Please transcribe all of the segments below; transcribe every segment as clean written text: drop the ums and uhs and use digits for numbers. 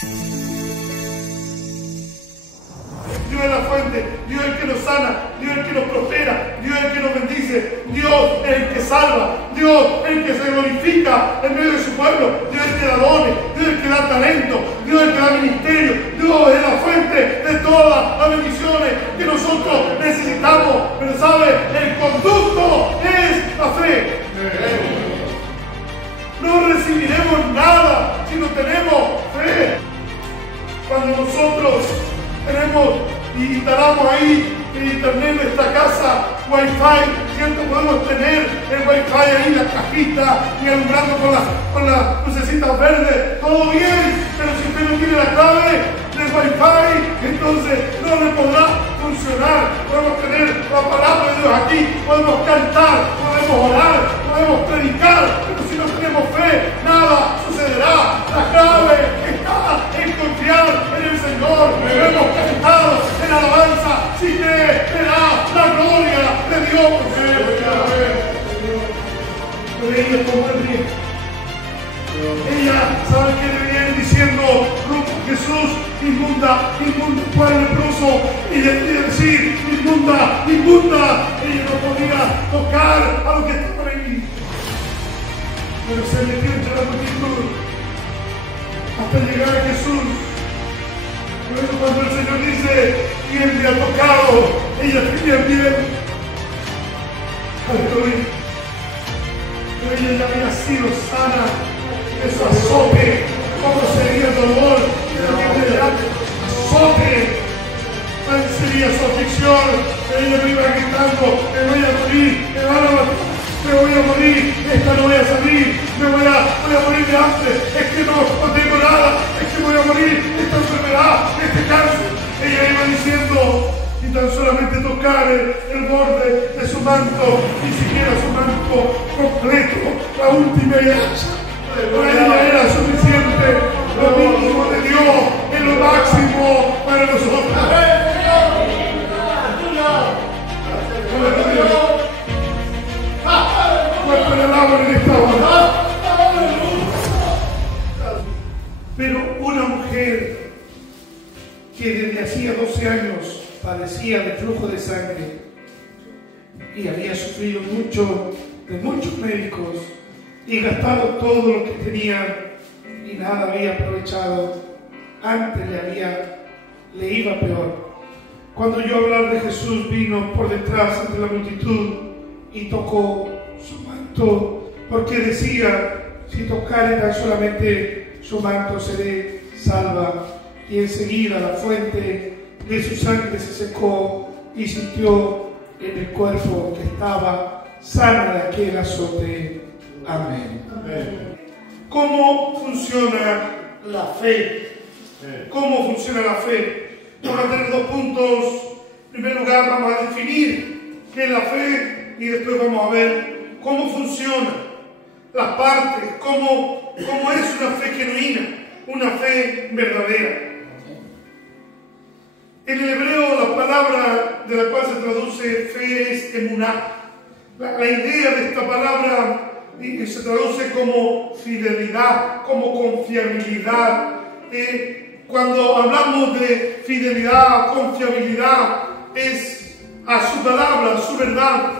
Dios es la fuente, Dios es el que nos sana, Dios es el que nos prospera, Dios es el que nos bendice, Dios es el que salva, Dios es el que se glorifica en medio de su pueblo, Dios es el que da dones, Dios es el que da talento, Dios es el que da ministerio, Dios es la fuente de todas las bendiciones que nosotros necesitamos. Pero ¿sabe? El conducto es la fe. No recibiremos nada si no tenemos fe. Cuando nosotros tenemos y instalamos ahí en internet en nuestra casa Wi-Fi, ¿cierto? Podemos tener el Wi-Fi ahí en la cajita y alumbrando con las lucecitas verdes, todo bien, pero si usted no tiene la clave del Wi-Fi, entonces no le podrá funcionar. Podemos tener la palabra de Dios aquí, podemos cantar, podemos orar, podemos predicar, pero si no tenemos fe, nada sucederá. La clave está en confiar en el Señor. Hemos cantado en alabanza, si cree, verá la gloria de Dios. Pero ella tomó el riesgo. Ella, ¿sabe qué le venían diciendo? Jesús, inmunda, fue leproso, y decir, inmunda. Ella no podía tocar a lo que estaba en mí. Pero se metió entre la multitud hasta llegar a Jesús. Luego cuando el Señor dice, ¿quién me ha tocado? Ella tenía miedo. Aleluya. Pero ella ya había sido sana de su azote. ¿Cómo sería el dolor? Azote. ¿Cuál sería su aflicción? Ella me iba gritando, me voy a morir, me van a matar, me voy a morir, esta no voy a salir, voy a morir de hambre, es que no tengo nada, es que voy a morir, esta enfermedad, este cáncer. Ella iba diciendo, y tan solamente tocar el borde de su manto, ni siquiera su manto completo, la última hilacha. Para ella era suficiente, lo mínimo de Dios es lo máximo para nosotros. ¿Cuánto le alaban en esta hora? Pero una mujer que desde hacía 12 años padecía de flujo de sangre y había sufrido mucho de muchos médicos y gastado todo lo que tenía y nada había aprovechado, antes le iba peor. Cuando oyó hablar de Jesús, vino por detrás entre la multitud y tocó su manto, porque decía, si tocare tan solamente su manto seré salva. Y enseguida la fuente de su sangre se secó y sintió en el cuerpo que estaba sana de aquel azote. Amén. ¿Cómo funciona la fe? ¿Cómo funciona la fe? Vamos a tener 2 puntos. En primer lugar, vamos a definir qué es la fe y después vamos a ver cómo funciona, las partes, cómo es una fe genuina, una fe verdadera. En el hebreo, la palabra de la cual se traduce fe es emuná. La idea de esta palabra se traduce como fidelidad, como confiabilidad. Cuando hablamos de fidelidad, confiabilidad, es a su palabra, a su verdad.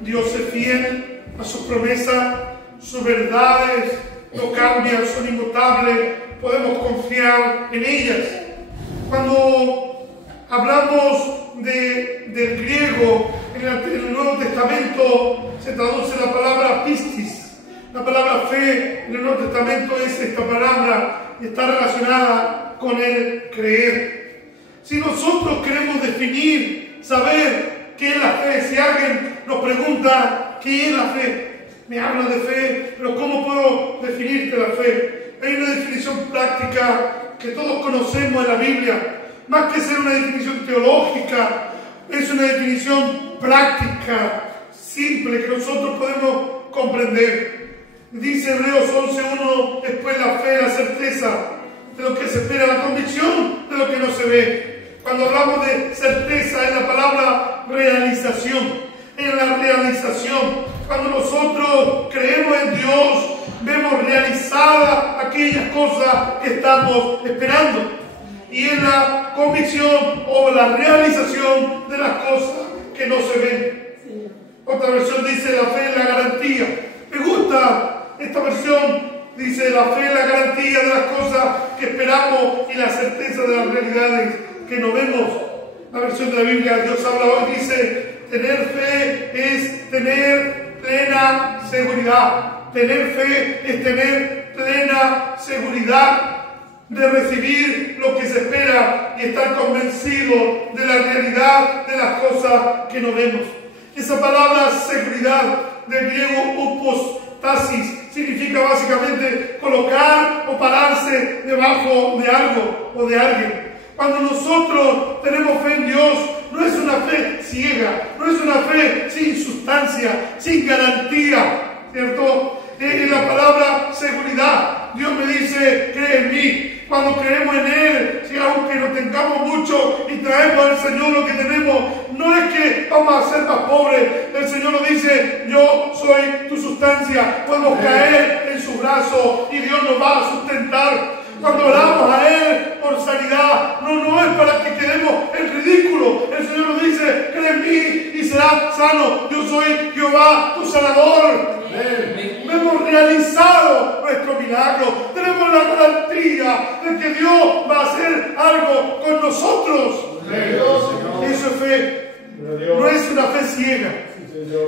Dios es fiel a sus promesas, sus verdades no cambian, son inmutables, podemos confiar en ellas. Cuando hablamos del griego, en el Nuevo Testamento se traduce la palabra pistis. La palabra fe en el Nuevo Testamento es esta palabra y está relacionada con el creer. Si nosotros queremos definir, saber qué es la fe, si alguien nos pregunta qué es la fe, me habla de fe, pero ¿cómo puedo definirte la fe? Hay una definición práctica que todos conocemos en la Biblia. Más que ser una definición teológica, es una definición práctica, simple, que nosotros podemos comprender. Dice Hebreos 11:1, después la fe, la certeza de lo que se espera, la convicción de lo que no se ve. Cuando hablamos de certeza, es la palabra realización, es la realización. Cuando nosotros creemos en Dios, vemos realizadas aquellas cosas que estamos esperando. Y en la convicción o la realización de las cosas que no se ven. Otra versión dice la fe es la garantía. Me gusta esta versión. Dice la fe es la garantía de las cosas que esperamos y la certeza de las realidades que no vemos. La versión de la Biblia, Dios habla hoy, dice, tener fe es tener plena seguridad. Tener fe es tener plena seguridad de recibir lo que se espera y estar convencido de la realidad de las cosas que no vemos. Esa palabra seguridad, del griego upostasis, significa básicamente colocar o pararse debajo de algo o de alguien. Cuando nosotros tenemos fe en Dios, no es una fe ciega, no es una fe sin sustancia, sin garantía, ¿cierto? Es la palabra seguridad. Dios me dice, cree en mí. Cuando creemos en Él, si aunque no tengamos mucho y traemos al Señor lo que tenemos, no es que vamos a ser más pobres. El Señor nos dice, yo soy tu sustancia. Podemos caer en su brazo y Dios nos va a sustentar. Cuando oramos a Él por sanidad, no es para que quedemos en ridículo. El Señor nos dice, cree en mí y serás sano. Yo soy Jehová, tu sanador. Hemos realizado nuestro milagro. Tenemos la garantía de que Dios va a hacer algo con nosotros. Eso es fe. No es una fe ciega.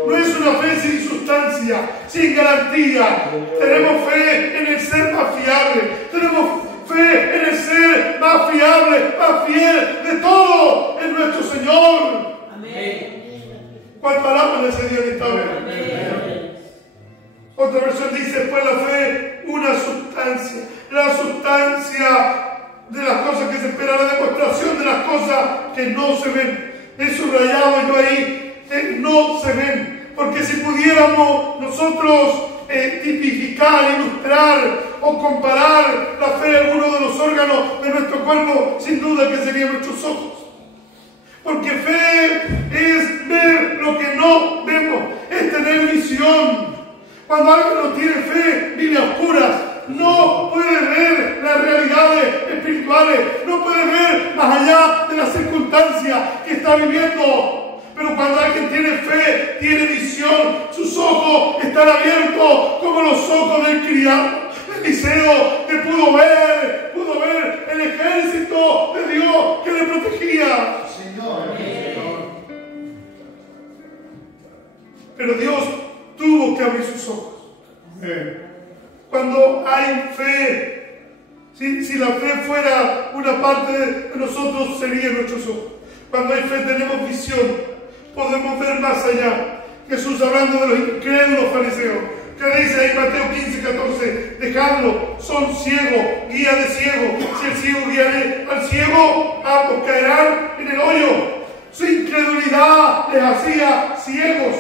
No es una fe sin sustancia, sin garantía. Tenemos fe en el ser más fiable. Tenemos fe en el ser más fiable, más fiel de todo, en nuestro Señor. Amén. ¿Cuánto alabamos a ese Dios de esta hora? Otra versión dice, pues la fe, una sustancia. La sustancia de las cosas que se esperan, la demostración de las cosas que no se ven. He subrayado yo ahí, no se ven. Porque si pudiéramos nosotros tipificar, ilustrar o comparar la fe de alguno de los órganos de nuestro cuerpo, sin duda que serían nuestros ojos. Porque fe es ver lo que no vemos, es tener visión. Cuando alguien no tiene fe, vive a oscuras. No puede ver las realidades espirituales, no puede ver más allá de las circunstancias que está viviendo. Pero cuando alguien tiene fe, tiene visión, sus ojos están abiertos como los ojos del criado. Eliseo que pudo ver el ejército de Dios que le protegía. Pero Dios tuvo que abrir sus ojos. Cuando hay fe, si la fe fuera una parte de nosotros, serían nuestros ojos. Cuando hay fe tenemos visión, podemos ver más allá. Jesús hablando de los incrédulos fariseos, que dice ahí Mateo 15, 14, dejadlo, son ciegos, guía de ciego. Si el ciego guiare al ciego, ambos caerán en el hoyo. Su incredulidad les hacía ciegos.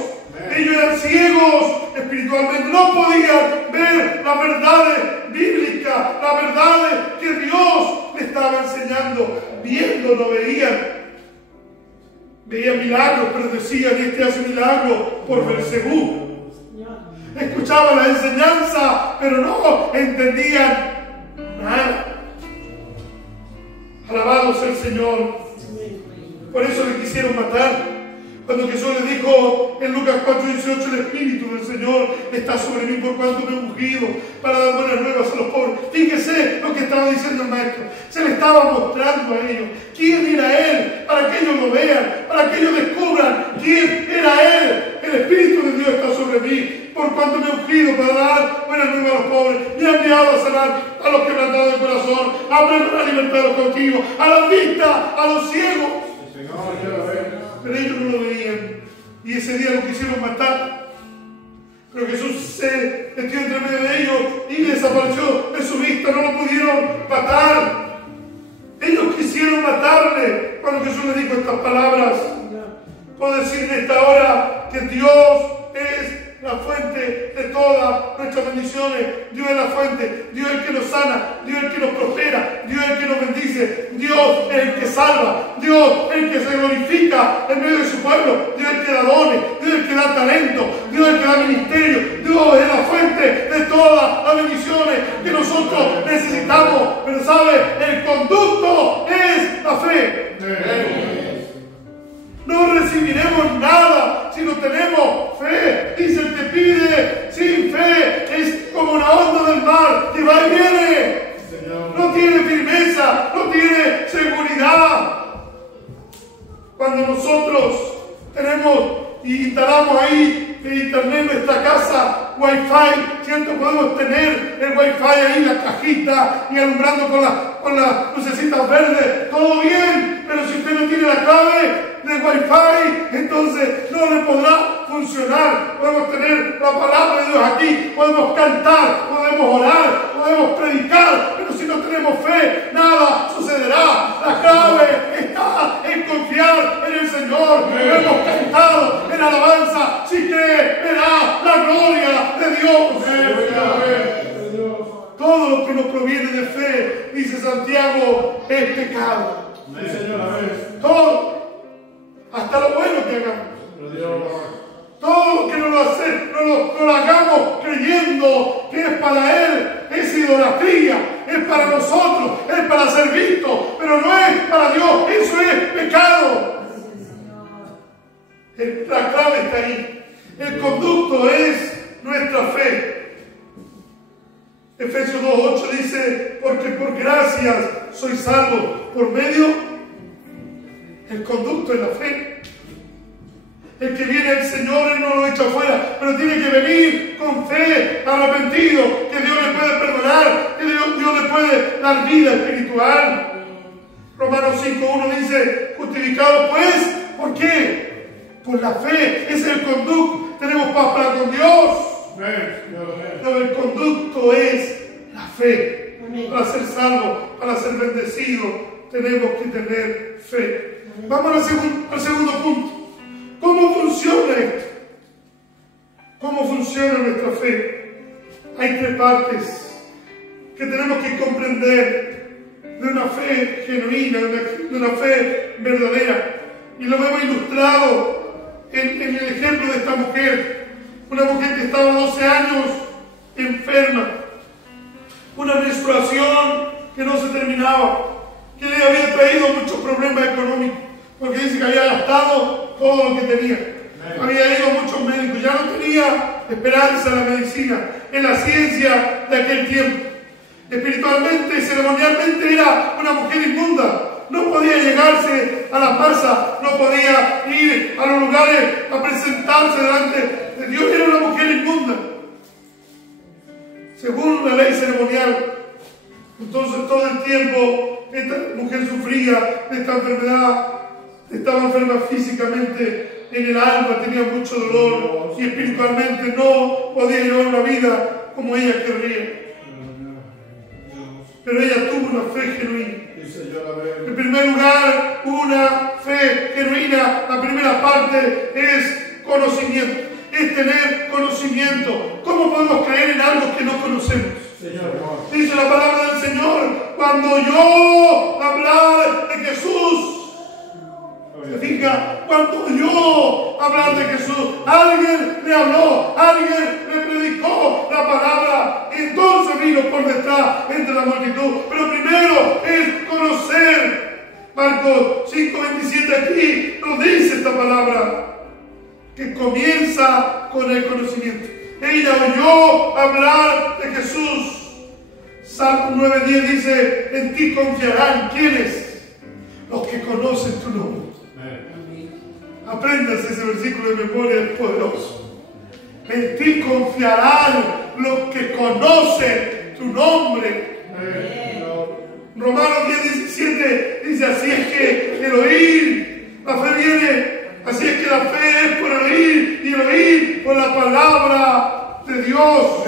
Ellos eran ciegos espiritualmente, no podían ver las verdades bíblicas, las verdades que Dios les estaba enseñando. Viendo no veían. Veían milagros, pero decían, este hace milagros por Beelzebú. Escuchaban la enseñanza, pero no entendían nada. Alabado sea el Señor. Por eso le quisieron matar. Cuando Jesús le dijo en Lucas 4:18, el Espíritu del Señor está sobre mí por cuanto me he ungido para dar buenas nuevas a los pobres. Fíjese lo que estaba diciendo el Maestro. Se le estaba mostrando a ellos quién era Él, para que ellos lo vean, para que ellos descubran quién era Él. El Espíritu de Dios está sobre mí por cuanto me he ungido para dar buenas nuevas a los pobres. Me ha enviado a sanar a los quebrantados de corazón, a abrir la libertad a los cautivos, a la vista, a los ciegos. Pero ellos no lo veían y ese día lo quisieron matar. Pero Jesús se metió entre medio de ellos y desapareció de su vista. No lo pudieron matar. Ellos quisieron matarle. Cuando Jesús le dijo estas palabras, puedo decir en esta hora que Dios es la fuente de todas nuestras bendiciones. Dios es la fuente, Dios es el que nos sana, Dios es el que nos prospera, Dios es el que nos bendice, Dios Dios es el que salva, Dios es el que se glorifica en medio de su pueblo, Dios es el que da dones, Dios es el que da talento, Dios es el que da ministerio, Dios es la fuente de todas las bendiciones que nosotros necesitamos. Pero ¿sabe? El conducto es la fe. No recibiremos nada si no tenemos fe. Dice, el que pide sin fe es como una onda del mar que va y viene. No tiene firmeza, no tiene seguridad. Cuando nosotros tenemos y instalamos ahí de internet en nuestra casa, Wi-Fi, ¿cierto? Podemos tener el Wi-Fi ahí en la cajita y alumbrando con las lucecitas verdes, todo bien, pero si usted no tiene la clave del Wi-Fi, entonces no le podrá funcionar. Podemos tener la palabra de Dios aquí, podemos cantar, podemos orar, podemos predicar, pero si no tenemos fe, nada sucederá. La clave está en confiar en el Señor. Hemos cantado en alabanza, si cree, verá la gloria de Dios. Todo lo que nos proviene de fe, dice Santiago, es pecado. Todo. Hasta lo bueno que hagamos. Todo lo que no lo hagamos creyendo que es para Él, es idolatría, es para nosotros, es para ser visto, pero no es para Dios, eso es pecado. La clave está ahí. El conducto es nuestra fe. Efesios 2:8 dice, porque por gracias sois salvos por medio. El conducto es la fe. El que viene al Señor, Él no lo echa afuera, pero tiene que venir con fe, arrepentido, que Dios le puede perdonar, que Dios le puede dar vida espiritual. Romanos 5:1 dice, justificados pues, ¿por qué? Por la fe, ese es el conducto. Tenemos paz para con Dios. Pero el conducto es la fe. Para ser salvo, para ser bendecido, tenemos que tener fe. Vamos al segundo punto. ¿Cómo funciona esto? ¿Cómo funciona nuestra fe? Hay tres partes que tenemos que comprender de una fe genuina, de una fe verdadera. Y lo vemos ilustrado en el ejemplo de esta mujer. Una mujer que estaba 12 años enferma. Una menstruación que no se terminaba, que le había traído muchos problemas económicos, porque dice que había gastado todo lo que tenía. Había ido a muchos médicos, ya no tenía esperanza en la medicina, en la ciencia de aquel tiempo. Espiritualmente, ceremonialmente era una mujer inmunda. No podía llegarse a la masa, no podía ir a los lugares a presentarse delante de Dios. Era una mujer inmunda, según la ley ceremonial. Entonces todo el tiempo esta mujer sufría de esta enfermedad, estaba enferma físicamente, en el alma tenía mucho dolor y espiritualmente no podía llevar una vida como ella querría. Pero ella tuvo una fe genuina. En primer lugar, una fe genuina. La primera parte es conocimiento, es tener conocimiento. ¿Cómo podemos creer en algo que no conocemos? Dice la palabra del Señor, cuando yo hablar de Jesús, diga, cuando yo hablar de Jesús, alguien le habló, alguien le predicó la palabra, y entonces vino por detrás entre la multitud. Pero primero es conocer. Marcos 5:27 aquí nos dice esta palabra, que comienza con el conocimiento. Ella oyó hablar de Jesús. Salmo 9:10 dice, en ti confiarán. ¿Quiénes? Los que conocen tu nombre. Apréndase ese versículo de memoria, es poderoso. En ti confiarán los que conocen tu nombre. Romanos 10:17 dice, así es que el oír, la fe viene, así es que la fe es por el oír y el oír por la palabra de Dios.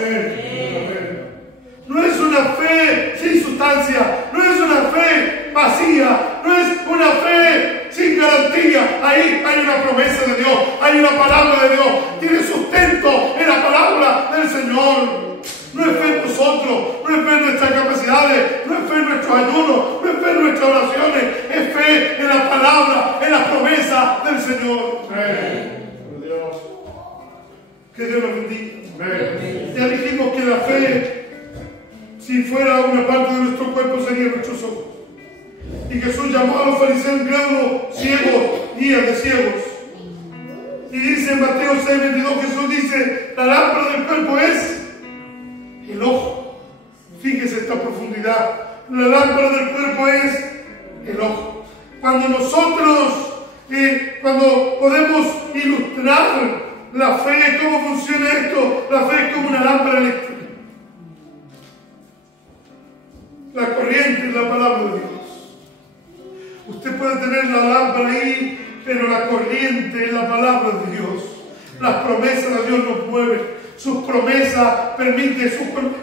No es una fe sin sustancia, no es una fe vacía, no es una fe sin garantía. Ahí hay una promesa de Dios, hay una palabra de Dios, tiene sustento en la palabra del Señor. No es fe en nosotros, no es fe en nuestras capacidades, no es fe en nuestros ayunos, no es fe en nuestras oraciones es fe en la palabra, en la promesa del Señor. Que Dios nos bendiga. Ya dijimos que la fe, si fuera una parte de nuestro cuerpo, sería nuestros ojos. Y Jesús llamó a los fariseos incrédulos ciegos, guías de ciegos. Y dice en Mateo 6:22, Jesús dice, la lámpara del cuerpo es el ojo. Fíjese esta profundidad. La lámpara del cuerpo es el ojo. Cuando nosotros, cuando podemos ilustrar la fe, cómo funciona esto, la fe es como una lámpara eléctrica. La corriente es la palabra de Dios. Usted puede tener la lámpara ahí, pero la corriente es la palabra de Dios. Las promesas de Dios nos mueven. Sus promesas permiten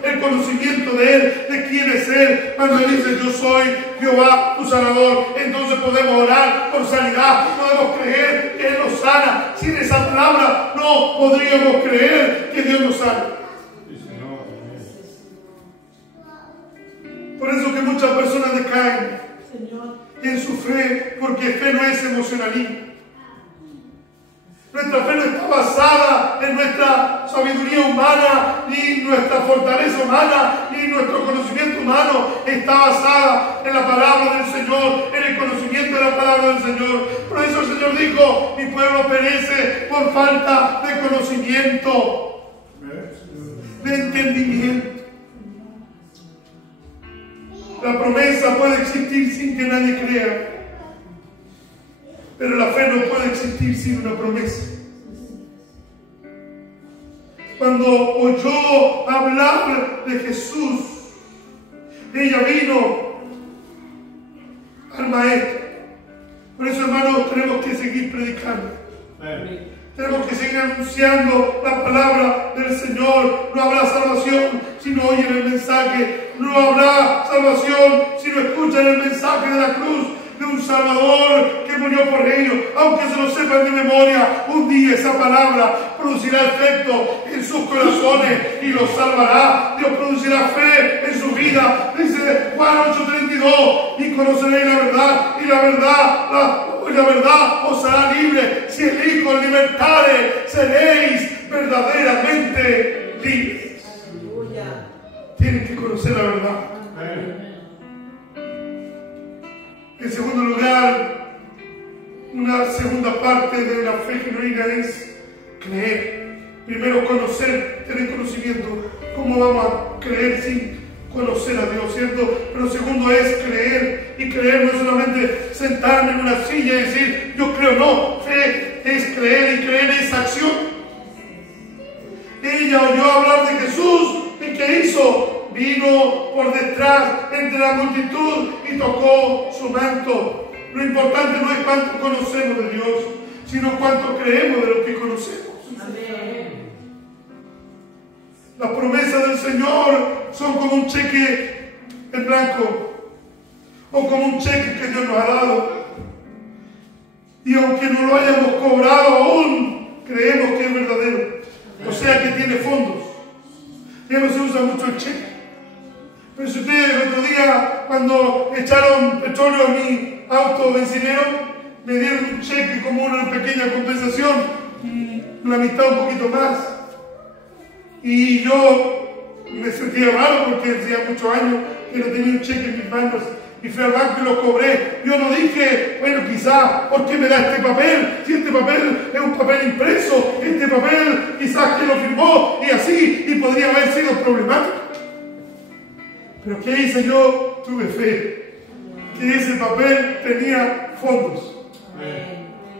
el conocimiento de Él, de quién es Él. Cuando Él dice, yo soy Jehová, tu sanador, entonces podemos orar por sanidad. Podemos creer que Él nos sana. Sin esa palabra no podríamos creer que Dios nos sana. Por eso que muchas personas decaen en su fe, porque fe no es emocionalismo. Nuestra fe no está basada en nuestra sabiduría humana, ni nuestra fortaleza humana, ni nuestro conocimiento humano. Está basada en la palabra del Señor, en el conocimiento de la palabra del Señor. Por eso el Señor dijo, mi pueblo perece por falta de conocimiento, de entendimiento. La promesa puede existir sin que nadie crea. Pero la fe no puede existir sin una promesa. Cuando oyó hablar de Jesús, ella vino al Maestro. Por eso, hermanos, tenemos que seguir predicando. Tenemos que seguir anunciando la palabra del Señor. No habrá salvación si no oyen el mensaje. No habrá salvación si no escuchan el mensaje de la cruz, de un Salvador que murió por ellos. Aunque se lo sepan de memoria, un día esa palabra producirá efecto en sus corazones y los salvará. Dios producirá fe en su vida. Dice Juan 8:32, y conoceréis la verdad, y la verdad os hará libre. Si el Hijo os libertare, seréis verdaderamente libres. Tienen que conocer la verdad. En segundo lugar, una segunda parte de una fe genuina es creer. Primero conocer, tener conocimiento. ¿Cómo vamos a creer sin conocer a Dios, cierto? Pero segundo es creer. Y creer no es solamente sentarme en una silla y decir, yo creo, no. Fe es creer, y creer es acción. Ella oyó hablar de Jesús, ¿y qué hizo? Vino por detrás entre la multitud y tocó su manto. Lo importante no es cuánto conocemos de Dios, sino cuánto creemos de lo que conocemos. Amén. Las promesas del Señor son como un cheque en blanco, o como un cheque que Dios nos ha dado. Y aunque no lo hayamos cobrado aún, creemos que es verdadero. O sea que tiene fondos. Ya no se usa mucho el cheque. Pero si ustedes el otro día, cuando echaron petróleo a mi auto bencinero, me dieron un cheque como una pequeña compensación, la mitad, un poquito más. Y yo me sentía raro porque hacía muchos años que no tenía un cheque en mis manos. Y fui al banco y lo cobré. Yo no dije, bueno, quizás, ¿por qué me da este papel? Si este papel es un papel impreso, este papel quizás que lo firmó y así, y podría haber sido problemático. Pero ¿qué hice yo? Tuve fe. Que ese papel tenía fondos.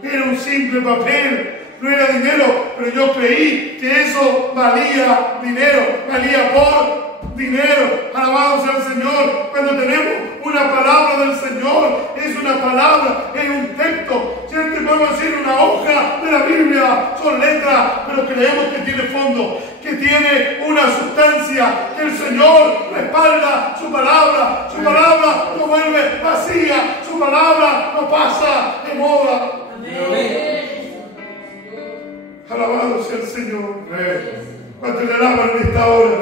Era un simple papel, no era dinero, pero yo creí que eso valía dinero, valía por dinero. Alabado sea el Señor. Cuando tenemos una palabra del Señor, es una palabra, es un texto. Siempre podemos decir una hoja de la Biblia, son letras, pero creemos que tiene fondo, que tiene una sustancia, que el Señor respalda su palabra. Su palabra no vuelve vacía, su palabra no pasa de moda. Amén. Alabado sea el Señor. ¿Cuánto le alaban en esta hora?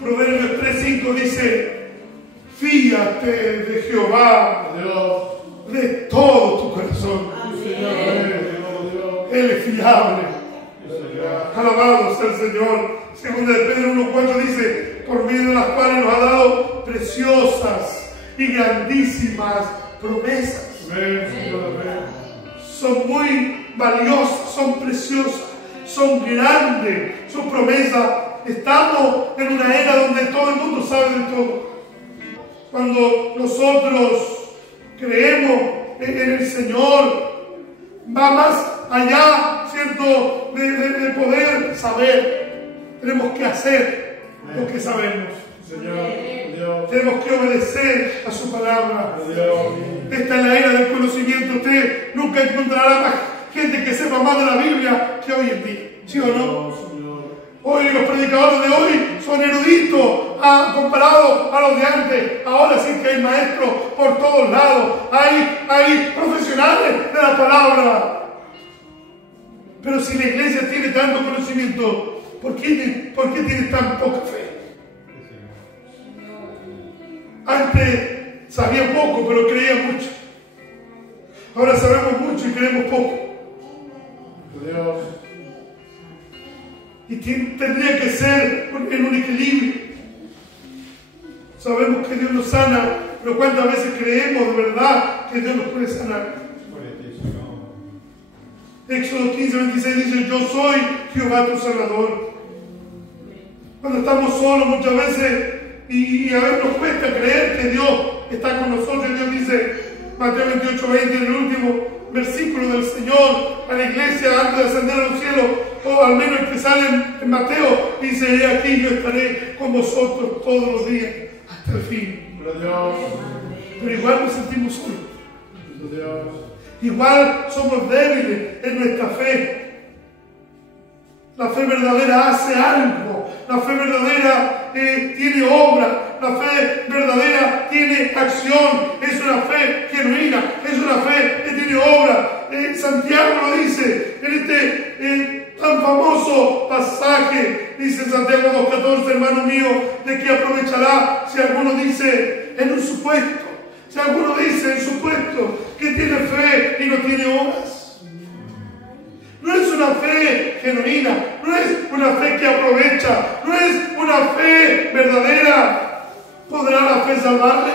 Proverbios 3:5 dice, Fíate de Jehová de todo tu corazón. Él es fiable. Alabado sea el Señor. Segunda de Pedro 1:4 dice: por medio de las cuales nos ha dado preciosas y grandísimas promesas. Son muy valiosas, son preciosas, son grandes, son promesas. Estamos en una era donde todo el mundo sabe de todo. Cuando nosotros creemos en el Señor, va más allá, ¿cierto?, de poder saber. Tenemos que hacer lo que sabemos. Señor, tenemos que obedecer a su palabra. Esta es la era del conocimiento. Usted nunca encontrará más gente que sepa más de la Biblia que hoy en día. ¿Sí o no? Hoy los predicadores de hoy son eruditos comparados a los de antes. Ahora sí que hay maestros por todos lados. Hay profesionales de la palabra. Pero si la iglesia tiene tanto conocimiento, ¿por qué tiene tan poca fe? Antes sabía poco, pero creía mucho. Ahora sabemos mucho y creemos poco. Dios. Y tendría que ser en un equilibrio. Sabemos que Dios nos sana, pero ¿cuántas veces creemos de verdad que Dios nos puede sanar? Éxodo 15:26 dice: yo soy Jehová tu Salvador. Cuando estamos solos muchas veces y a veces nos cuesta creer que Dios está con nosotros. Dios dice, Mateo 28:20, en el último versículo del Señor a la iglesia antes de ascender a los cielos, o al menos el que sale en Mateo, dice: he aquí yo estaré con vosotros todos los días hasta el fin. Pero igual nos sentimos solos. Igual somos débiles en nuestra fe. La fe verdadera hace algo. La fe verdadera tiene obra. La fe verdadera tiene acción. Es una fe genuina. Es una fe que tiene obra. Santiago lo dice en este tan famoso pasaje. Dice Santiago 2:14: hermano mío, ¿de qué aprovechará si alguno dice en un supuesto? Si alguno dice en supuesto que tiene fe y no tiene obras. No es una fe genuina, no es una fe que aprovecha, no es una fe verdadera. ¿Podrá la fe salvarle?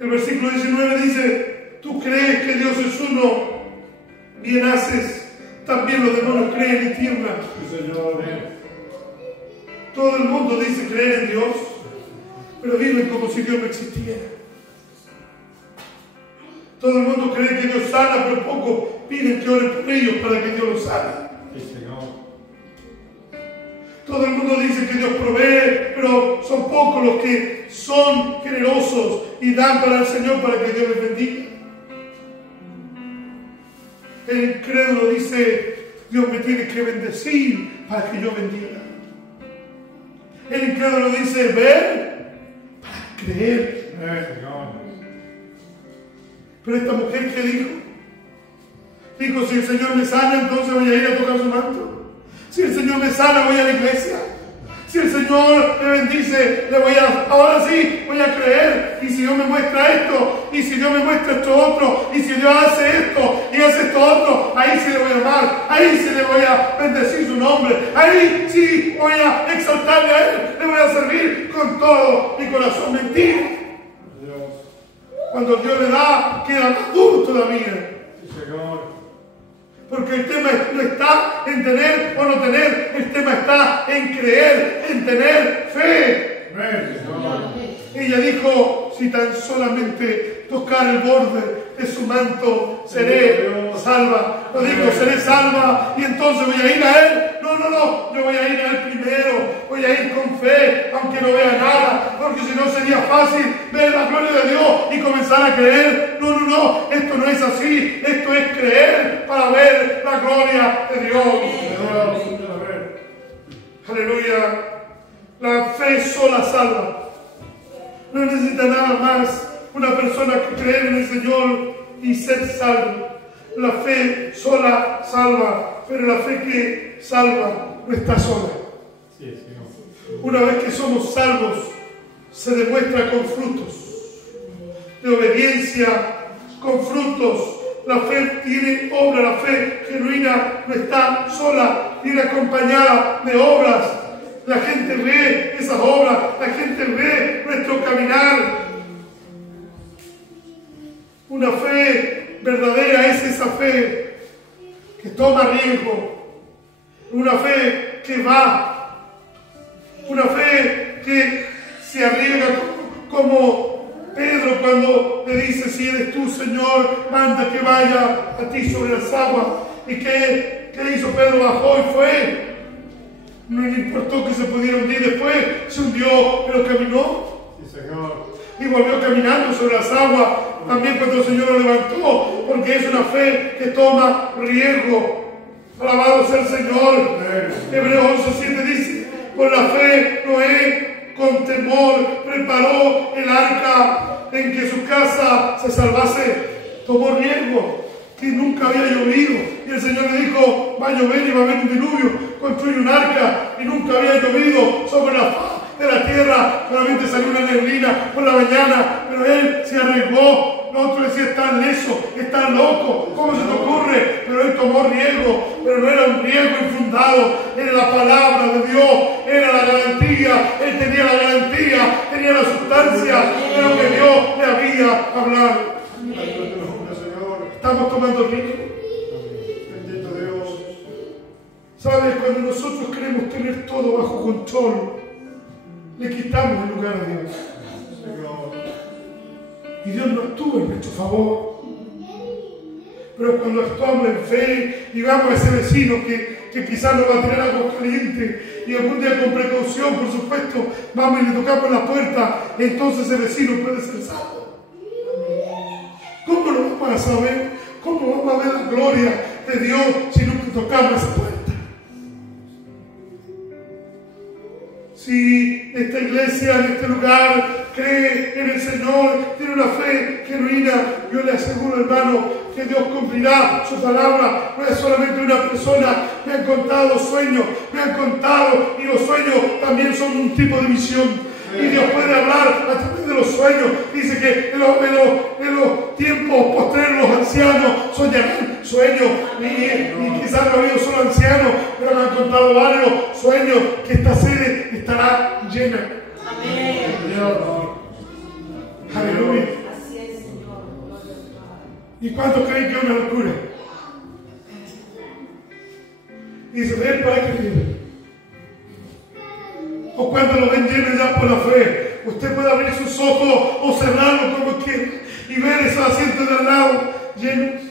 El versículo 19 dice: tú crees que Dios es uno, bien haces, también los demonios creen y tiemblan. Todo el mundo dice creer en Dios, pero viven como si Dios no existiera. Todo el mundo cree que Dios sana, pero pocos piden que oren por ellos para que Dios los sane. Todo el mundo dice que Dios provee, pero son pocos los que son generosos y dan para el Señor para que Dios les bendiga. El incrédulo dice: Dios me tiene que bendecir para que yo bendiga. El incrédulo dice: ver para creer. Pero esta mujer, ¿qué dijo? Dijo: si el Señor me sana, entonces voy a ir a tocar su manto. Si el Señor me sana, voy a la iglesia. Si el Señor me bendice, ahora sí voy a creer. Y si Dios me muestra esto, y si Dios me muestra esto otro, y si Dios hace esto y hace esto otro, ahí sí le voy a amar, ahí sí le voy a bendecir su nombre, ahí sí voy a exaltarle a Él, le voy a servir con todo mi corazón. Mentira. Cuando Dios le da, queda más duro todavía. Porque el tema no está en tener o no tener, el tema está en creer, en tener fe. Ella dijo: si tan solamente tocar el borde de su manto, seré salva. No digo seré salva y entonces voy a ir a Él. No, yo voy a ir a Él primero. Voy a ir con fe, aunque no vea nada, porque si no sería fácil ver la gloria de Dios y comenzar a creer. No, esto no es así. Esto es creer para ver la gloria de Dios. Aleluya. La fe sola salva. No necesita nada más una persona que creer en el Señor y ser salvo. La fe sola salva, pero la fe que salva no está sola. Una vez que somos salvos, se demuestra con frutos de obediencia, con frutos. La fe tiene obra, la fe genuina no está sola, viene acompañada de obras. La gente ve esas obras, la gente ve nuestro caminar. Una fe verdadera es esa fe que toma riesgo, una fe que va, una fe que se arriesga como Pedro cuando le dice: si eres tú, Señor, manda que vaya a ti sobre las aguas. ¿Y qué hizo Pedro? Bajó y fue. No le importó que se pudiera hundir. Después se hundió, pero caminó. Sí, Señor. Y volvió caminando sobre las aguas. También cuando el Señor lo levantó, porque es una fe que toma riesgo. Alabado sea el Señor. Hebreos 11:7 dice: por la fe Noé, con temor, preparó el arca en que su casa se salvase. Tomó riesgo, que nunca había llovido. Y el Señor le dijo: va a llover y va a haber un diluvio. Construye un arca, y nunca había llovido sobre la faz de la tierra. Solamente salió una neblina por la mañana, pero él se arriesgó. Nosotros decíamos: están lesos, están locos, ¿cómo se te ocurre? Pero él tomó riesgo, pero no era un riesgo infundado, era la palabra de Dios, era la garantía. Él tenía la garantía, tenía la sustancia de lo que Dios le había hablado. Estamos tomando riesgo. Bendito Dios. ¿Sabes? Cuando nosotros queremos tener todo bajo control, le quitamos el lugar a Dios. Y Dios no actúa en nuestro favor. Pero cuando actuamos en fe y vamos a ese vecino que quizás nos va a tirar agua caliente, y algún día con precaución, por supuesto, vamos y le tocamos la puerta, entonces ese vecino puede ser salvo. ¿Cómo lo vamos a saber? ¿Cómo vamos a ver la gloria de Dios si nunca tocamos esa puerta? Si esta iglesia, en este lugar, cree en el Señor, tiene una fe genuina, yo le aseguro, hermano, que Dios cumplirá su palabra. No es solamente una persona. Me han contado sueños, me han contado, y los sueños también son un tipo de visión. Y Dios puede hablar a través de los sueños. Dice que en los tiempos postreros los ancianos soñarán sueños. Y quizás no ha habido solo ancianos, pero me han contado varios sueños que esta sede estará llena. Amén. Aleluya. Así es, Señor. ¿Y cuántos creen que es una locura? Dice: ven para creer. O cuando lo ven lleno ya por la fe, usted puede abrir sus ojos o cerrarlos como quiera y ver esos asientos de al lado llenos.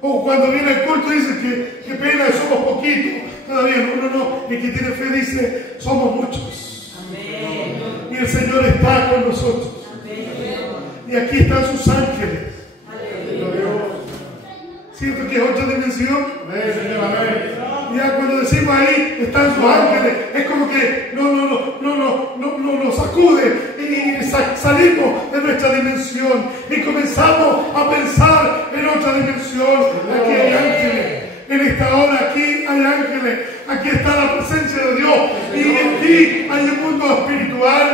O cuando viene el culto dice que pena, somos poquitos. Todavía no. El que tiene fe dice: somos muchos. Amén. Y el Señor está con nosotros. Amén. Y aquí están sus ángeles. Amén. ¿Siento que es otra dimensión? Amén, Señor, amén. Ya cuando decimos ahí están sus ángeles, es como que nos sacude y salimos de nuestra dimensión y comenzamos a pensar en otra dimensión. Aquí hay ángeles, en esta hora aquí hay ángeles, aquí está la presencia de Dios y en ti hay un mundo espiritual.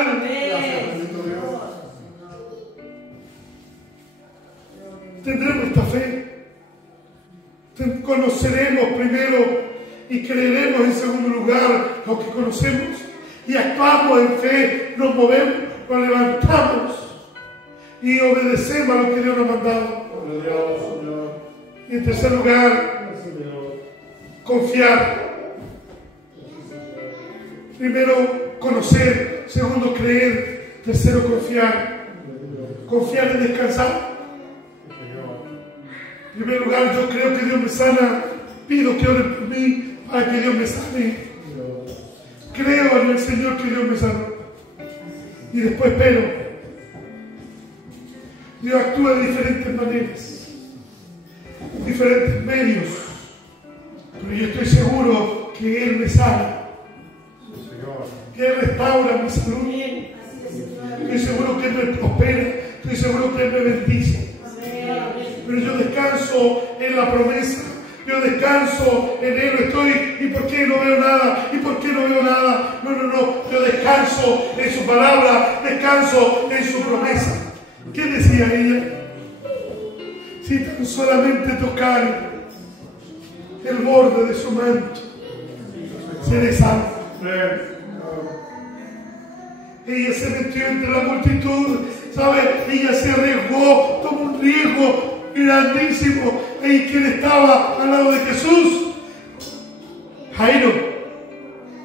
Tendremos esta fe, conoceremos primero y creeremos en segundo lugar lo que conocemos y actuamos en fe, nos movemos, nos levantamos y obedecemos a lo que Dios nos ha mandado. Y en tercer lugar, confiar. Primero, conocer. Segundo, creer. Tercero, confiar. Confiar y descansar. En primer lugar, yo creo que Dios me sana. Pido que oren por mí para que Dios me sane. Creo en el Señor que Dios me sanó. Y después espero. Dios actúa de diferentes maneras, diferentes medios. Pero yo estoy seguro que Él me sana. Que Él restaura mi salud. Estoy seguro que Él me prospera. Estoy seguro que Él me bendice. Pero yo descanso en la promesa Yo descanso en Él, estoy, ¿y por qué no veo nada? ¿Y por qué no veo nada? No, no, no, yo descanso en su palabra, descanso en su promesa. ¿Qué decía ella? Si tan solamente tocar el borde de su manto, seré salvo. Ella se metió entre la multitud, ¿sabe? Ella se arriesgó, tomó un riesgo grandísimo. ¿Y quién estaba al lado de Jesús? Jairo.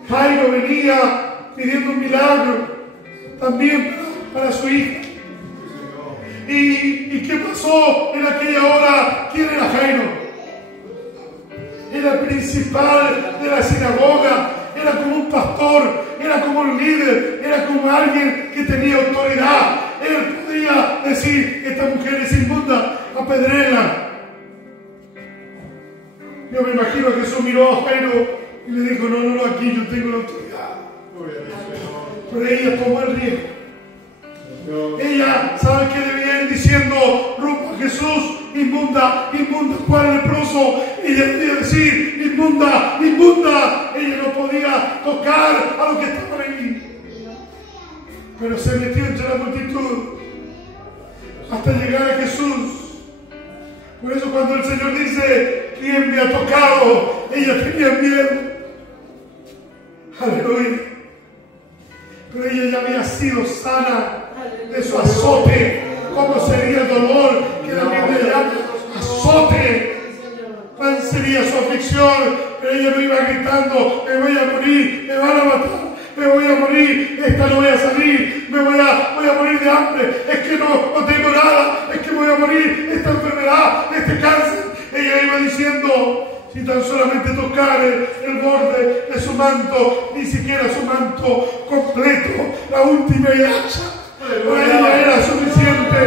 Jairo venía pidiendo un milagro también para su hija. ¿Y qué pasó en aquella hora? ¿Quién era Jairo? Era el principal de la sinagoga, era como un pastor, era como un líder, era como alguien que tenía autoridad. Él podía decir: esta mujer es inmunda, apedréla. Yo me imagino que Jesús miró a Jairo y le dijo: no, no, no, aquí yo tengo la autoridad. Pero ella tomó el riesgo. Ella, ¿sabe qué debía ir diciendo rumbo a Jesús? Inmunda, inmunda, ¿cuál leproso? Ella debía decir: inmunda, inmunda. Ella no podía tocar a lo que estaba ahí, pero se metió entre la multitud hasta llegar a Jesús. Por eso cuando el Señor dice: ¿quién me ha tocado?, ella tenía miedo. Aleluya. Pero ella ya había sido sana de su azote. ¿Cómo sería el dolor que la Biblia llama azote? ¿Cuál sería su aflicción? Pero ella no iba gritando: me voy a morir, me van a matar, me voy a morir, esta no voy a salir, voy a morir de hambre, es que no tengo nada, es que voy a morir, esta enfermedad, este cáncer. Ella iba diciendo: si tan solamente tocar el borde de su manto, ni siquiera su manto completo, la última hilacha, para ella era suficiente.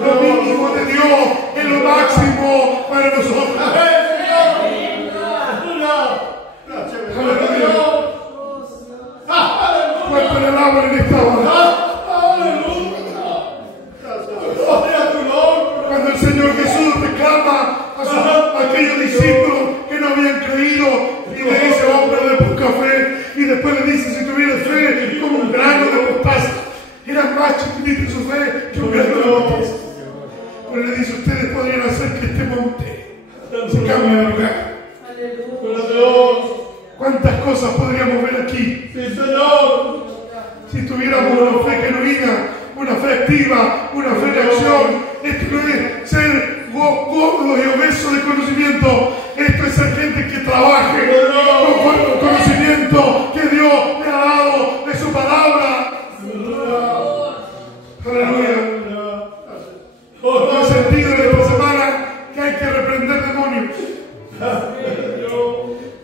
Lo mínimo de Dios es lo máximo para nosotros. ¿Cuánto le alabo en esta hora? Cuando el Señor Jesús reclama a aquellos discípulos que no habían creído y le dice: hombre de poca fe, y después le dice: si tuvieras fe como un grano de mostaza. Era más chiquitita su fe que un grano de mostaza. Pero le dice: ustedes podrían hacer que este monte se cambie de lugar. ¿Cuántas cosas podríamos ver aquí? Sí, Señor. Si tuviéramos una fe genuina, una fe activa, una fe de acción. Esto no es ser gordos y obesos de conocimiento. Esto es ser gente que trabaje con el conocimiento que Dios le ha dado de su palabra. Aleluya. No he sentido en esta semana que hay que reprender demonios,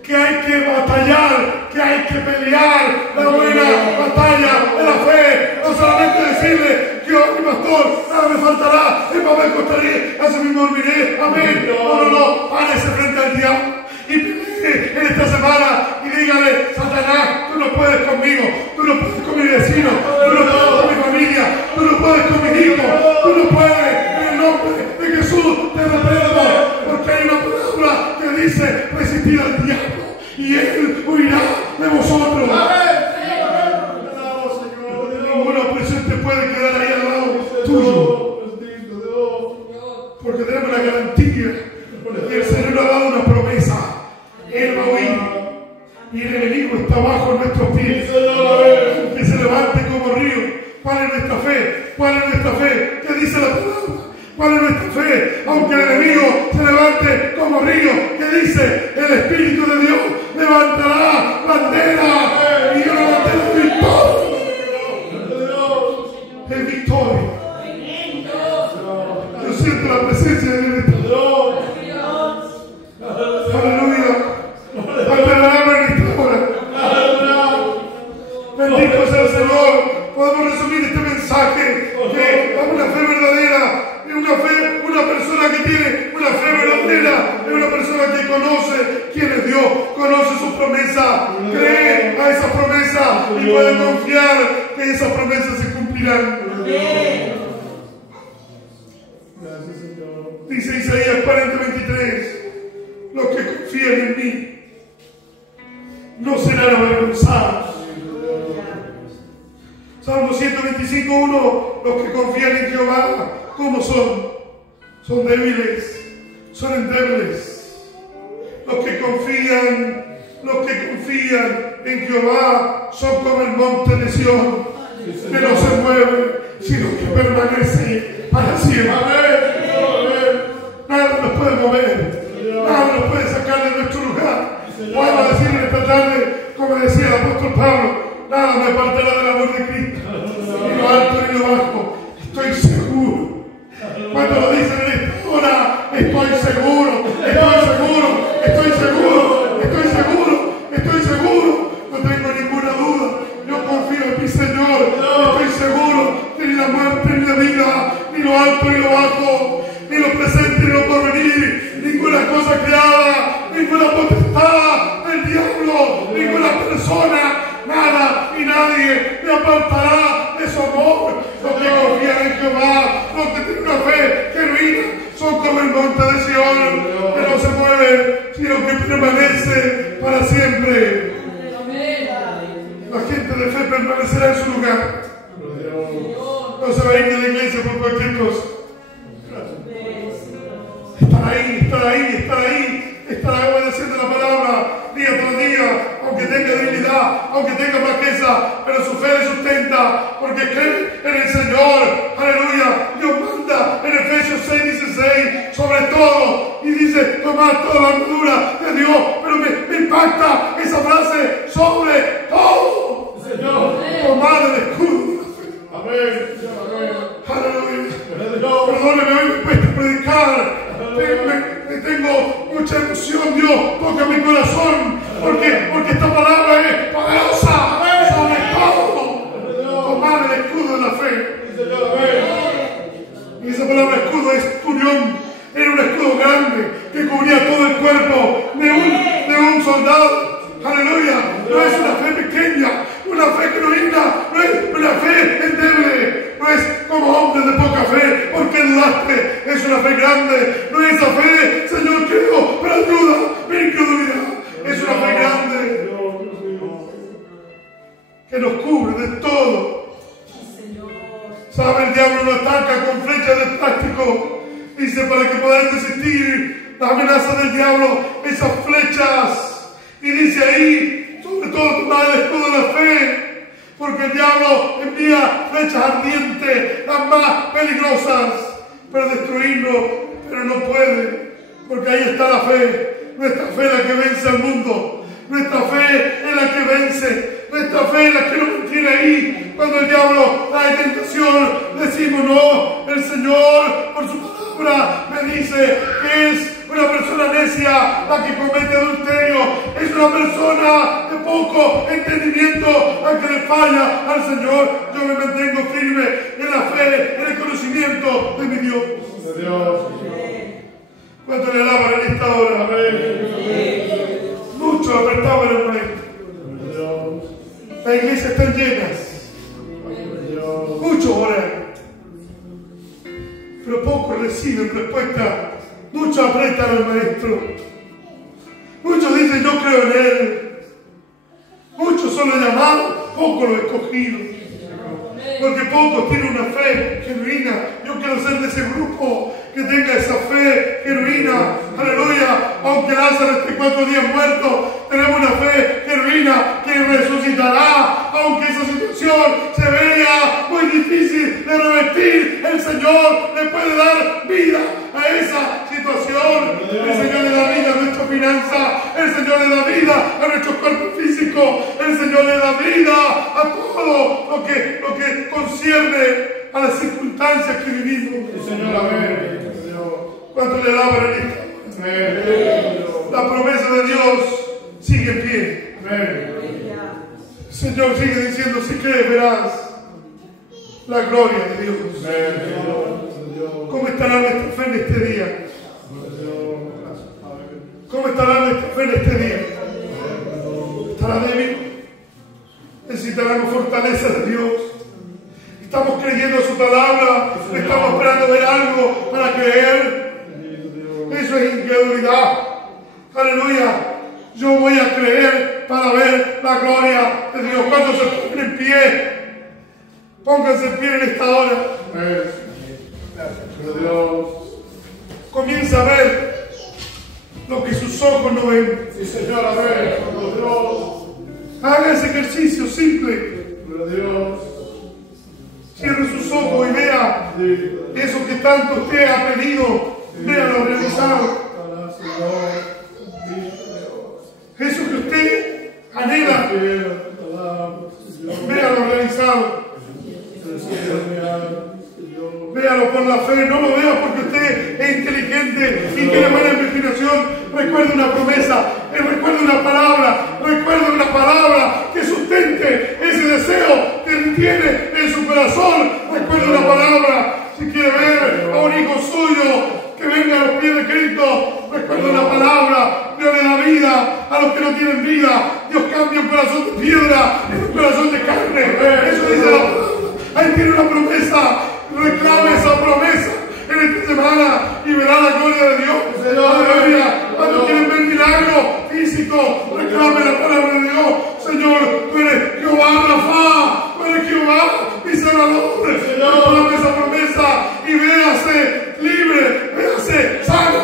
que hay que batallar, que hay que pelear la buena batalla de la fe. No solamente decirle: Dios, mi pastor, nada me faltará, en papá me acostaré, así mismo dormiré, amén. No, no, no, párese frente al diablo y pelee en esta semana y dígale: Satanás, tú no puedes conmigo, tú no puedes con mi vecino, tú no puedes con mi familia, tú no puedes con mis hijos, tú no puedes. En el nombre de Jesús te reprendo, porque hay una palabra que dice: resistir al diablo y él huirá de vosotros. Ninguna opresión te puede quedar ahí al lado tuyo, porque tenemos la garantía que el Señor nos ha dado una promesa. Él va a huir y el enemigo está bajo nuestros pies, que se levante como río. ¿Cuál es nuestra fe? ¿Cuál es nuestra fe? ¿Qué dice la palabra? ¿Cuál es nuestra fe? Aunque el enemigo se levante como río, ¿qué dice? El Espíritu de Dios levantará bandera, y una bandera de victoria. De victoria. Yo siento la presencia de Dios. Aleluya. Aleluya en esta hora. Bendito sea el Señor. Podemos resumir este mensaje que una fe verdadera es una persona que tiene una fe verdadera, es una persona que conoce quién es Dios, conoce sus promesas, cree a esas promesas y puede confiar que esas promesas se cumplirán. Dice Isaías 40:23: los que confían en mí no serán avergonzados. Salmo 125:1, los que confían en Jehová, ¿cómo son? Son débiles, son endebles. Los que confían en Jehová son como el monte de Sión, que no se mueve, sino que permanece para siempre. Nada nos puede mover, nada nos puede sacar de nuestro lugar. Podemos decir en esta tarde, como decía el apóstol Pablo, nada me apartará del amor de Cristo, ni lo alto ni lo bajo. Estoy seguro. Cuando lo dicen en esta hora, estoy seguro. No tengo ninguna duda. Yo confío en mi Señor. Estoy seguro que ni la muerte ni la vida, ni lo alto ni lo bajo, ni lo presente ni lo porvenir, ninguna cosa creada, ninguna potestad del diablo, ninguna persona, nada y nadie me apartará de su amor. Los que confían en Jehová, los que tienen una fe genuina, son como el monte de Sión, que no se mueve, sino que permanece para siempre. La gente de fe permanecerá en su lugar. No se va a ir de la iglesia por cualquier cosa. Estará obedeciendo la palabra día tras día, aunque tenga debilidad, aunque tenga flaqueza, pero su fe le sustenta, porque cree en el Señor. Aleluya. Dios manda en Efesios 6:16 sobre todo, y dice, tomad toda la armadura de Dios, pero me impacta esa frase, sobre todo. Tomad el escudo. Amén. Aleluya. Perdóneme, hoy me cuesta predicar. Tengo mucha emoción, Dios toca mi corazón, porque esta palabra es poderosa, sobre todo. Tomar el escudo de la fe. Y esa palabra escudo es turión. Era un escudo grande que cubría todo el cuerpo de un soldado. Aleluya. No es una fe pequeña, una fe genuina, no es una fe endeble, no es como hombres de poca fe. ¿Por qué dudaste? Es una fe grande. No es esa fe, Señor, creo, pero ayuda mi incredulidad. Es una fe grande que nos cubre de todo. ¿Sabe? El diablo no ataca con flechas de plástico. Dice, para que podáis resistir las amenazas del diablo, esas flechas. Y dice ahí, sobre todo tomar el escudo de la fe, porque el diablo envía flechas ardientes, las más peligrosas, para destruirnos, pero no puede, porque ahí está la fe. Nuestra fe es la que vence al mundo, nuestra fe es la que vence, nuestra fe es la que nos mantiene ahí. Cuando el diablo trae tentación, decimos no, el Señor por su palabra me dice que es una persona necia la que comete adulterio, es una persona de poco entendimiento la que le falla al Señor. Yo me mantengo firme en la fe, en el conocimiento de mi Dios. ¿Cuánto le alaban en esta hora? Muchos apretaban el maestro. Las iglesias están llenas. Muchos oran, pero pocos reciben respuesta. Muchos apretan al maestro. Muchos dicen yo creo en él. Muchos son los llamados, pocos los escogidos. Porque pocos tienen una fe genuina. Yo quiero ser de ese grupo que tenga esa fe genuina. Aleluya. Aunque Lázaro esté 4 días muerto, tenemos una fe genuina que resucitará. Aunque esa situación se vea muy difícil de revertir, el Señor le puede dar vida a esa situación. El Señor le da vida a nuestra finanza. El Señor le da vida a nuestro cuerpo físico. El Señor le da vida a todo lo que concierne a las circunstancias que vivimos. El Señor, amén. ¿Cuánto le alaban en esta? La promesa de Dios sigue en pie. Amén. El Señor sigue diciendo, si crees verás la gloria de Dios. ¿Cómo estará nuestra fe en este día? ¿Cómo estará nuestra fe en este día? ¿Estará débil? Necesitaremos fortaleza de Dios. Estamos creyendo su palabra, estamos esperando ver algo para creer. Eso es incredulidad. Aleluya. Yo voy a creer para ver la gloria de Dios. Cuando se ponen en pie, pónganse en pie en esta hora. Dios. Comienza a ver lo que sus ojos no ven. Sí, Señor, amén. Dios. Haga ese ejercicio simple. Dios. Cierre sus ojos y vea eso que tanto usted ha pedido. Véalo realizado. Eso que usted anhela, véalo realizado. Véalo por la fe, no lo vea porque usted es inteligente y tiene buena imaginación. Recuerde una promesa, recuerde una palabra que sustente ese deseo que tiene en su corazón. Recuerde una palabra. Si quiere ver a un hijo suyo que venga a los pies de Cristo, recuerde una palabra. Dios le da vida a los que no tienen vida. Dios cambia un corazón de piedra en un corazón de carne. Eso dice la palabra. Ahí tiene una promesa. Reclame esa promesa en esta semana y verá la gloria de Dios. Aleluya. Cuando quieren ver milagro físico, reclame la palabra de Dios. Señor, tú eres Jehová Rafa, tú eres Jehová mi Salvador. Reclame esa promesa y véase libre, véase sano,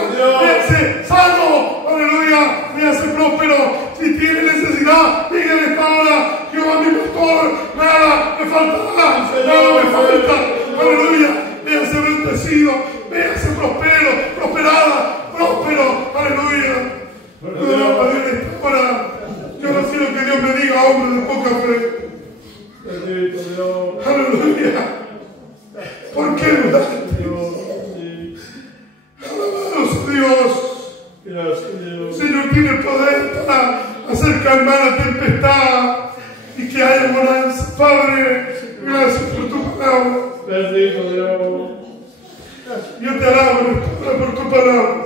aleluya, véase próspero. Si tiene necesidad, diga en esta hora: Jehová mi pastor, nada me faltará, nada me falta. Aleluya, véase bendecido, véase próspero, aleluya. Yo no sé lo que Dios me diga, hombre de poca fe. Aleluya. ¿Por qué no? Alabados Dios. Señor tiene el poder para hacer calmar la tempestad y que haya bonanza. Padre, gracias por tu palabra. Bendito Dios. Yo te alabo por tu palabra.